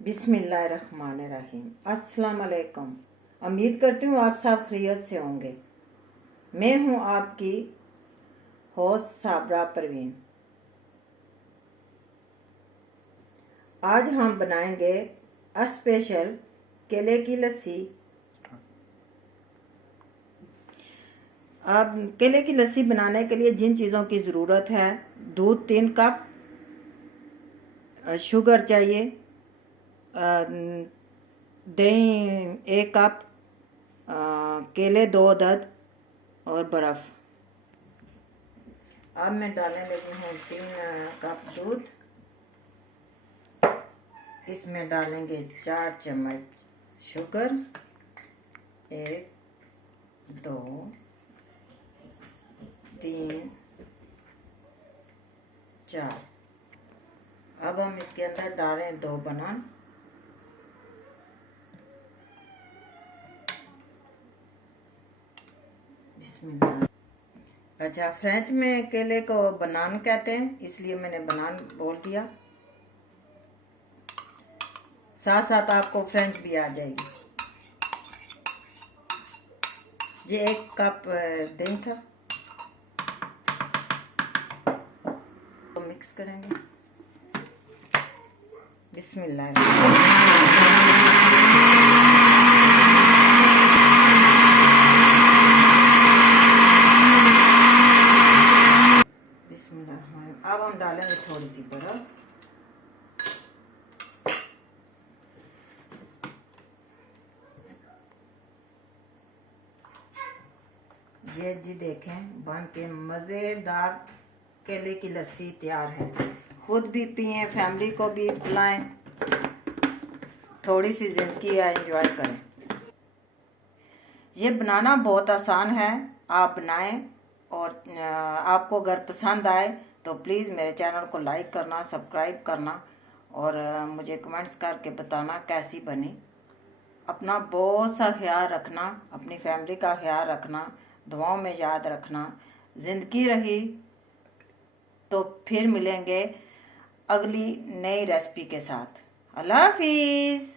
बिस्मिल्लाहिर्रहमानिर्रहीम। अस्सलाम वालेकुम। उम्मीद करती हूँ आप सब खैरियत से होंगे। मैं हूँ आपकी होस्ट साबरा परवीन। आज हम बनाएंगे स्पेशल केले की लस्सी। अब केले की लस्सी बनाने के लिए जिन चीज़ों की ज़रूरत है: दूध 3 कप, शुगर चाहिए, दही 1 कप, केले 2 अदद और बर्फ़। अब मैं डालने लगी हूँ 3 कप दूध। इसमें डालेंगे 4 चम्मच शुगर, 1 2 3 4। अब हम इसके अंदर डालें 2 बनाना। बिस्मिल्लाह। अच्छा, फ्रेंच में केले को बनान कहते हैं, इसलिए मैंने बनान बोल दिया। साथ साथ आपको फ्रेंच भी आ जाएगी। ये 1 कप दही था, तो मिक्स करेंगे। बिस्मिल्लाह। बिस्मिल्लाह। अब हम डालेंगे थोड़ी सी बर्फ। ये जी देखें, बन के मज़ेदार केले की लस्सी तैयार है। खुद भी पिएं, फैमिली को भी पिलाएं, थोड़ी सी ज़िंदगी एंजॉय करें। ये बनाना बहुत आसान है, आप बनाएं। और आपको अगर पसंद आए तो प्लीज़ मेरे चैनल को लाइक करना, सब्सक्राइब करना और मुझे कमेंट्स करके बताना कैसी बनी। अपना बहुत सा ख्याल रखना, अपनी फैमिली का ख्याल रखना, दुआओं में याद रखना। ज़िंदगी रही तो फिर मिलेंगे अगली नई रेसिपी के साथ। अल्लाह हाफिज़।